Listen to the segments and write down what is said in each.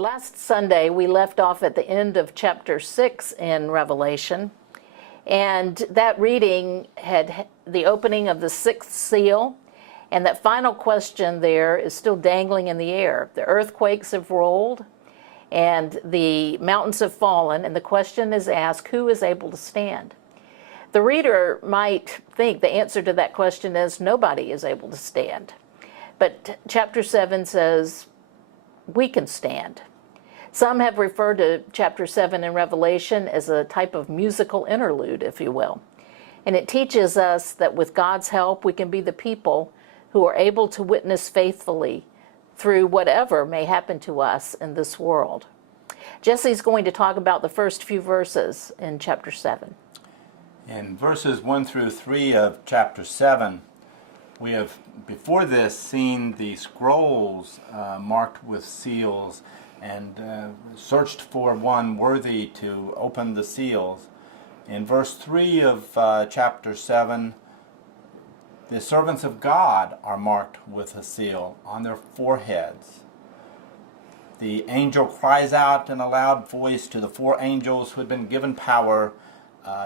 Last Sunday, we left off at the end of chapter 6 in Revelation, and that reading had the opening of the sixth seal, and that final question there is still dangling in the air. The earthquakes have rolled, and the mountains have fallen, and the question is asked, who is able to stand? The reader might think the answer to that question is nobody is able to stand. But chapter 7 says we can stand. Some have referred to chapter 7 in Revelation as a type of musical interlude, if you will. And it teaches us that with God's help, we can be the people who are able to witness faithfully through whatever may happen to us in this world. Jesse's going to talk about the first few verses in chapter 7. In verses 1 through 3 of chapter 7, we have before this seen the scrolls marked with seals and searched for one worthy to open the seals. In verse 3 of chapter 7, the servants of God are marked with a seal on their foreheads. The angel cries out in a loud voice to the four angels who had been given power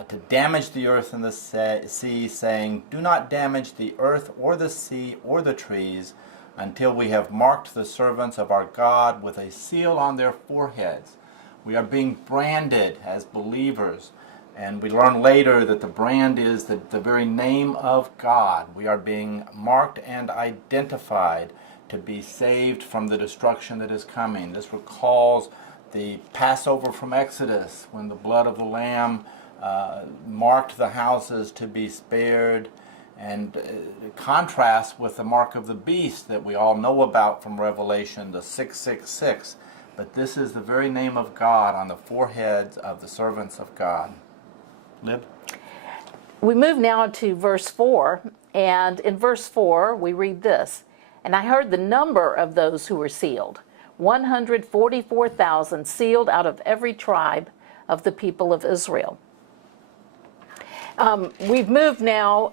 to damage the earth and the sea, saying, "Do not damage the earth or the sea or the trees until we have marked the servants of our God with a seal on their foreheads." We are being branded as believers, and we learn later that the brand is the very name of God. We are being marked and identified to be saved from the destruction that is coming. This recalls the Passover from Exodus, when the blood of the Lamb marked the houses to be spared, and contrasts with the mark of the beast that we all know about from Revelation, the 666. But this is the very name of God on the foreheads of the servants of God. Lib? We move now to verse 4, and in verse 4 we read this, "And I heard the number of those who were sealed, 144,000 sealed out of every tribe of the people of Israel." We've moved now,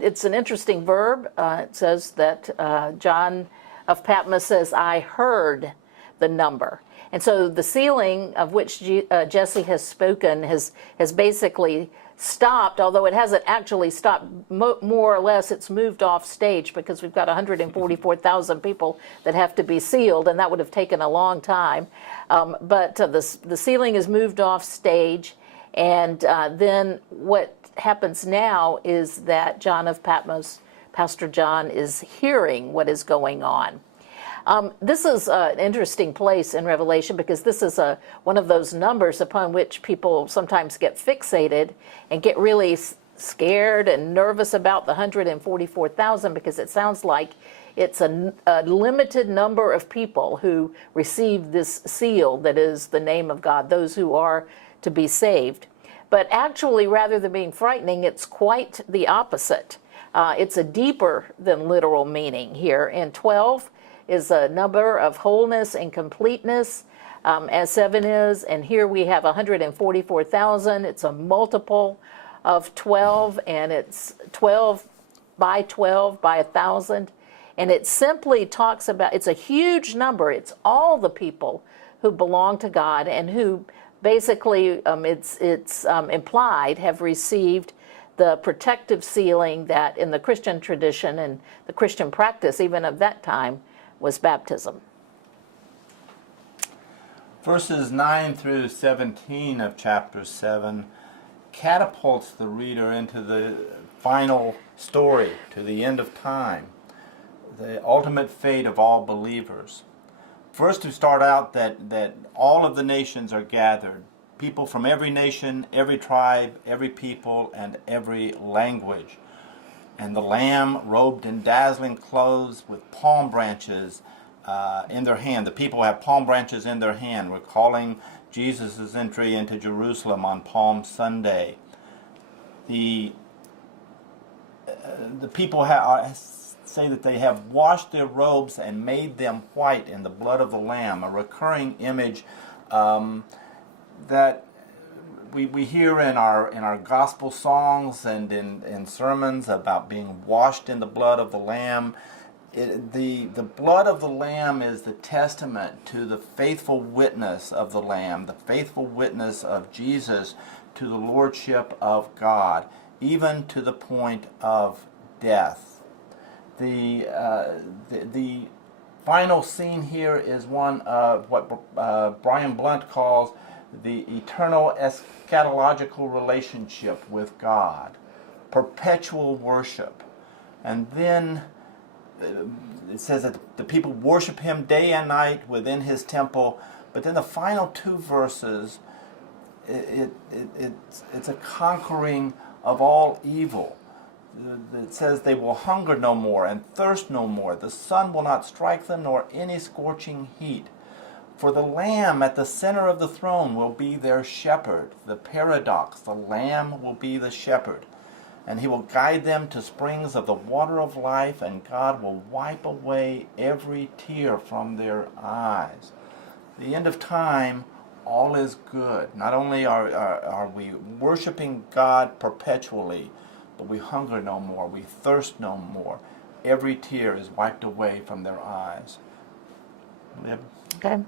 it's an interesting verb. It says that John of Patmos says, "I heard the number." And so the sealing of which Jesse has spoken has basically stopped, although it hasn't actually stopped. More or less it's moved off stage, because we've got 144,000 people that have to be sealed, and that would have taken a long time. But the sealing is moved off stage. And then what happens now is that John of Patmos, Pastor John, is hearing what is going on. This is an interesting place in Revelation, because this is one of those numbers upon which people sometimes get fixated and get really scared and nervous about the 144,000, because it sounds like it's a limited number of people who receive this seal that is the name of God, those who are to be saved. But actually, rather than being frightening, it's quite the opposite. It's a deeper than literal meaning here. And 12 is a number of wholeness and completeness, as 7 is. And here we have 144,000. It's a multiple of 12, and it's 12 by 1,000. And it simply talks about, it's a huge number. It's all the people who belong to God and who basically, it's implied, have received the protective sealing that in the Christian tradition and the Christian practice, even of that time, was baptism. Verses 9 through 17 of chapter 7 catapults the reader into the final story, to the end of time, the ultimate fate of all believers. First, to start out that all of the nations are gathered, people from every nation, every tribe, every people, and every language. And the Lamb, robed in dazzling clothes with palm branches in their hand. The people have palm branches in their hand, recalling Jesus' entry into Jerusalem on Palm Sunday. The people say that they have washed their robes and made them white in the blood of the Lamb, a recurring image that we hear in our gospel songs and in sermons about being washed in the blood of the Lamb. the blood of the Lamb is the testament to the faithful witness of the Lamb, the faithful witness of Jesus to the Lordship of God, even to the point of death. The final scene here is one of what Brian Blunt calls the eternal eschatological relationship with God, perpetual worship. And then it says that the people worship him day and night within his temple, but then the final two verses, it's a conquering of all evil. It says they will hunger no more and thirst no more. The sun will not strike them, nor any scorching heat. For the Lamb at the center of the throne will be their shepherd. The paradox, the Lamb will be the shepherd. And he will guide them to springs of the water of life, and God will wipe away every tear from their eyes. The end of time, all is good. Not only are we worshiping God perpetually, but we hunger no more, we thirst no more. Every tear is wiped away from their eyes. Lib? Okay.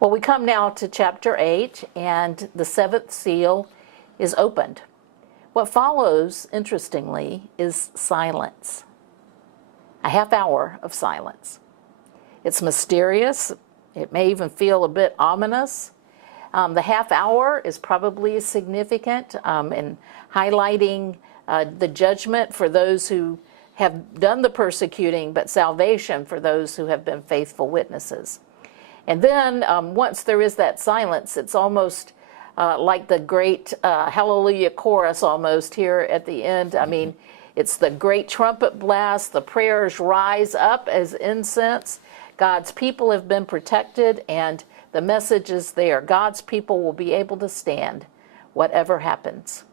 Well, we come now to chapter 8, and the seventh seal is opened. What follows, interestingly, is silence. A half hour of silence. It's mysterious. It may even feel a bit ominous. The half hour is probably significant in highlighting the judgment for those who have done the persecuting, but salvation for those who have been faithful witnesses. And then once there is that silence, it's almost like the great Hallelujah chorus almost here at the end. I mean, it's the great trumpet blast, the prayers rise up as incense. God's people have been protected, and the message is there. God's people will be able to stand whatever happens.